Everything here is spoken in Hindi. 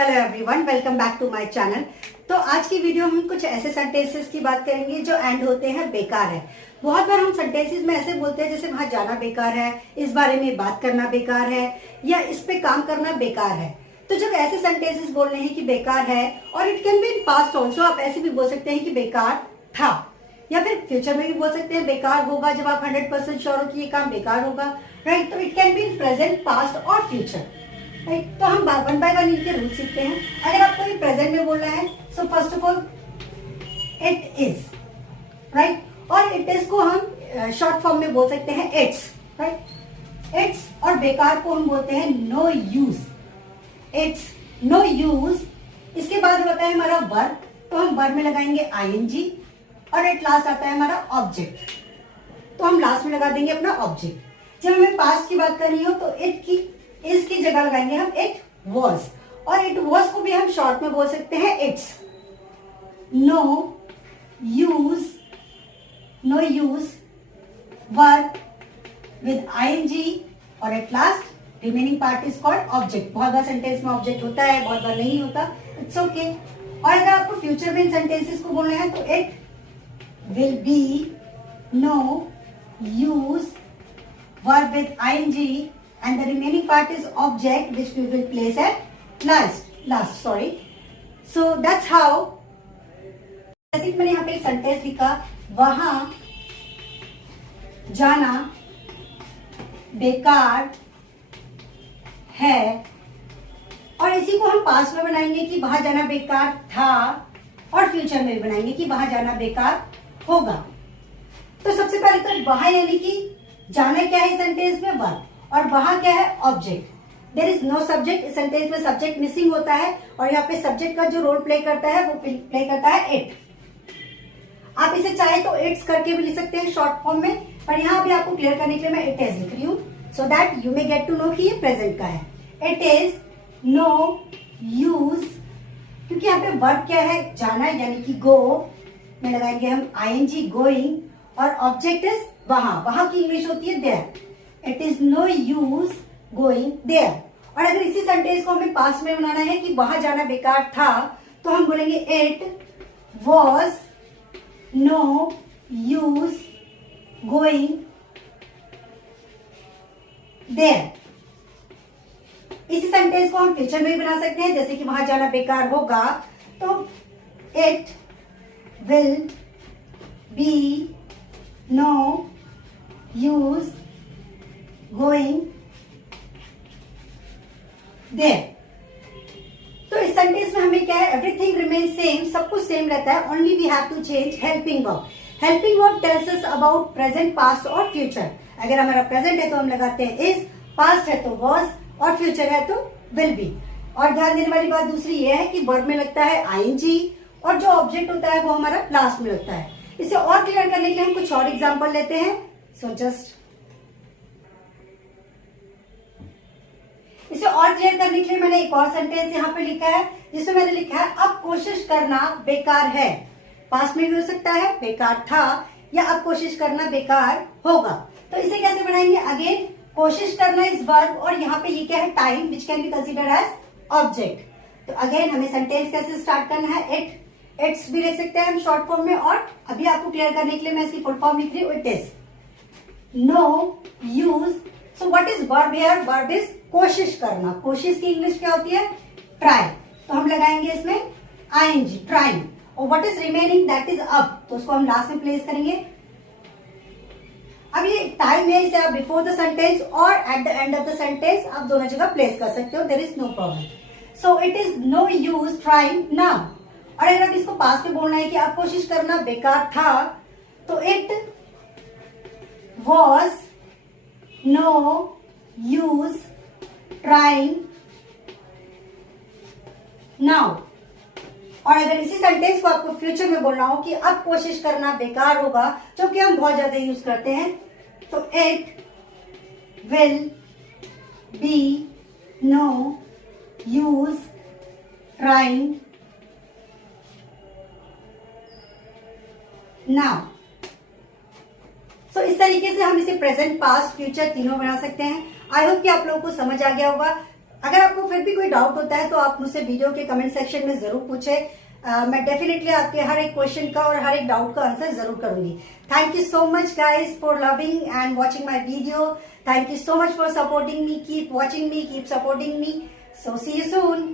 Hello everyone, welcome back to my channel. तो आज की वीडियो में हम कुछ ऐसे सेंटेंसेस की बात करेंगे जो एंड होते हैं बेकार है। बहुत बार हम सेंटेंसेस में ऐसे बोलते हैं जैसे वहां जाना बेकार है, इस बारे में बात करना बेकार है या इस पे काम करना बेकार है। तो जब ऐसे सेंटेंसेस बोल रहे हैं कि बेकार है, और it can be in past also, आप ऐसे भी बोल सकते हैं कि बेकार था, या फिर फ्यूचर में भी बोल सकते हैं बेकार होगा जब आप 100% श्योर हो कि ये काम बेकार होगा, राइट। तो it can be in present, past और फ्यूचर, राइट। तो हम वन बाय वन इनके रूल सीखते हैं। अगर आपको ये प्रेजेंट में बोलना है, so first of all it is, right. और इट इज को हम शॉर्ट फॉर्म में बोल सकते हैं इट्स, राइट। इट्स और बेकार को हम बोलते हैं no use, it's no use. इसके बाद होता है हमारा वर्ब, तो हम वर्ब में लगाएंगे आईएनजी, और एट लास्ट आता है हमारा ऑब्जेक्ट, तो हम लास्ट में लगा देंगे अपना ऑब्जेक्ट। जब हमें पास्ट की बात करनी हो तो इट की इस की जगह लगाएंगे हम इट वॉज, और इट वॉज को भी हम शॉर्ट में बोल सकते हैं it's. No use, no use verb with ING, और at last remaining part is called object. बहुत बार सेंटेंस में ऑब्जेक्ट होता है, बहुत बार नहीं होता, इट्स ओके। और अगर आपको फ्यूचर में इन सेंटेंसेस को बोलना है तो it will be, no use verb with ing, and the remaining part is object which we will place at last, sorry. So that's how, जैसे कि मैंने यहाँ पे एक सेंटेंस लिखा, वहां जाना बेकार है, और इसी को हम पास्ट में बनाएंगे कि वहां जाना बेकार था, और फ्यूचर में भी बनाएंगे कि वहां जाना बेकार होगा। तो सबसे पहले तो वहां यानी कि जाना क्या है सेंटेंस में, वर्ब, और वहां क्या है object. There is no subject, इस सेंटेंस में सब्जेक्ट मिसिंग होता है, और यहाँ पे सब्जेक्ट का जो रोल प्ले करता है वो प्ले करता है इट। आप इसे चाहे तो इट्स करके भी लिख सकते हैं शॉर्ट फॉर्म में, पर यहाँ भी आपको क्लियर करने के लिए मैं इट इज लिख रही हूँ, so that you may get to know कि ये प्रेजेंट का है। इट इज नो यूज, क्योंकि यहाँ पे वर्ब क्या है, जाना यानी कि गो में लगाएंगे हम आईएनजी, गोइंग, और ऑब्जेक्ट इज वहां की इंग्लिश होती है there. It is no use going there. और अगर इसी सेंटेंस को हमें पास्ट में बनाना है कि वहां जाना बेकार था, तो हम बोलेंगे it was no use going there. इसी सेंटेंस को हम फ्यूचर में भी बना सकते हैं, जैसे कि वहां जाना बेकार होगा तो it will be no use going there. तो इस सेंटेंस में हमें क्या है, एवरीथिंग रिमेन सेम, सब कुछ सेम रहता है, only we have to change helping verb. Helping verb tells us about present, past और फ्यूचर। अगर हमारा प्रेजेंट है तो हम लगाते हैं इज, पास्ट है तो वॉज, और फ्यूचर है तो विल बी। और ध्यान देने वाली बात दूसरी ये है कि वर्ब में लगता है आईएनजी, और जो ऑब्जेक्ट होता है वो हमारा लास्ट में लगता है। इसे और क्लियर करने के लिए हम कुछ और एग्जांपल लेते हैं। इसे और क्लियर करने के लिए मैंने एक और सेंटेंस यहाँ पे लिखा है, जिसमें मैंने लिखा है अब कोशिश करना बेकार है। पास्ट में भी हो सकता है बेकार था, या अब कोशिश करना बेकार होगा। तो इसे कैसे बनाएंगे, अगेन कोशिश करना इज वर्ब, और यहाँ पे ये क्या है, time, which can be considered as object. तो अगेन हमें सेंटेंस कैसे स्टार्ट करना है, इट्स भी लिख सकते हैं हम शॉर्ट फॉर्म में, और अभी आपको क्लियर करने के लिए मैं इसकी फुल फॉर्म लिख रही हूँ, it is no use. So what is verb here, verb is कोशिश करना। कोशिश की इंग्लिश क्या होती है, ट्राई, तो हम लगाएंगे इसमें आईएनजी, ट्राइंग। और what is remaining, that is अब, तो उसको हम लास्ट में प्लेस करेंगे। अब ये टाइम है, इसे आप बिफोर द सेंटेंस और at the end of the sentence आप दोनों जगह प्लेस कर सकते हो, there is no problem. So it is no use trying now. और अगर आप इसको पास्ट में बोलना है कि आप कोशिश करना बेकार था, तो it was no use trying now. और अगर इसी सेंटेंस को आपको फ्यूचर में बोलना हो कि अब कोशिश करना बेकार होगा, जो कि हम बहुत ज्यादा यूज करते हैं, तो it will be no use trying now. So इस तरीके से हम इसे प्रेजेंट, पास्ट, फ्यूचर तीनों बना सकते हैं। आई होप कि आप लोगों को समझ आ गया होगा। अगर आपको फिर भी कोई डाउट होता है तो आप मुझसे वीडियो के कमेंट सेक्शन में जरूर पूछे। मैं डेफिनेटली आपके हर एक क्वेश्चन का और हर एक डाउट का आंसर जरूर करूंगी। Thank you so much guys for loving and watching my video. Thank you so much for supporting me. Keep watching me, keep supporting me. So see you soon.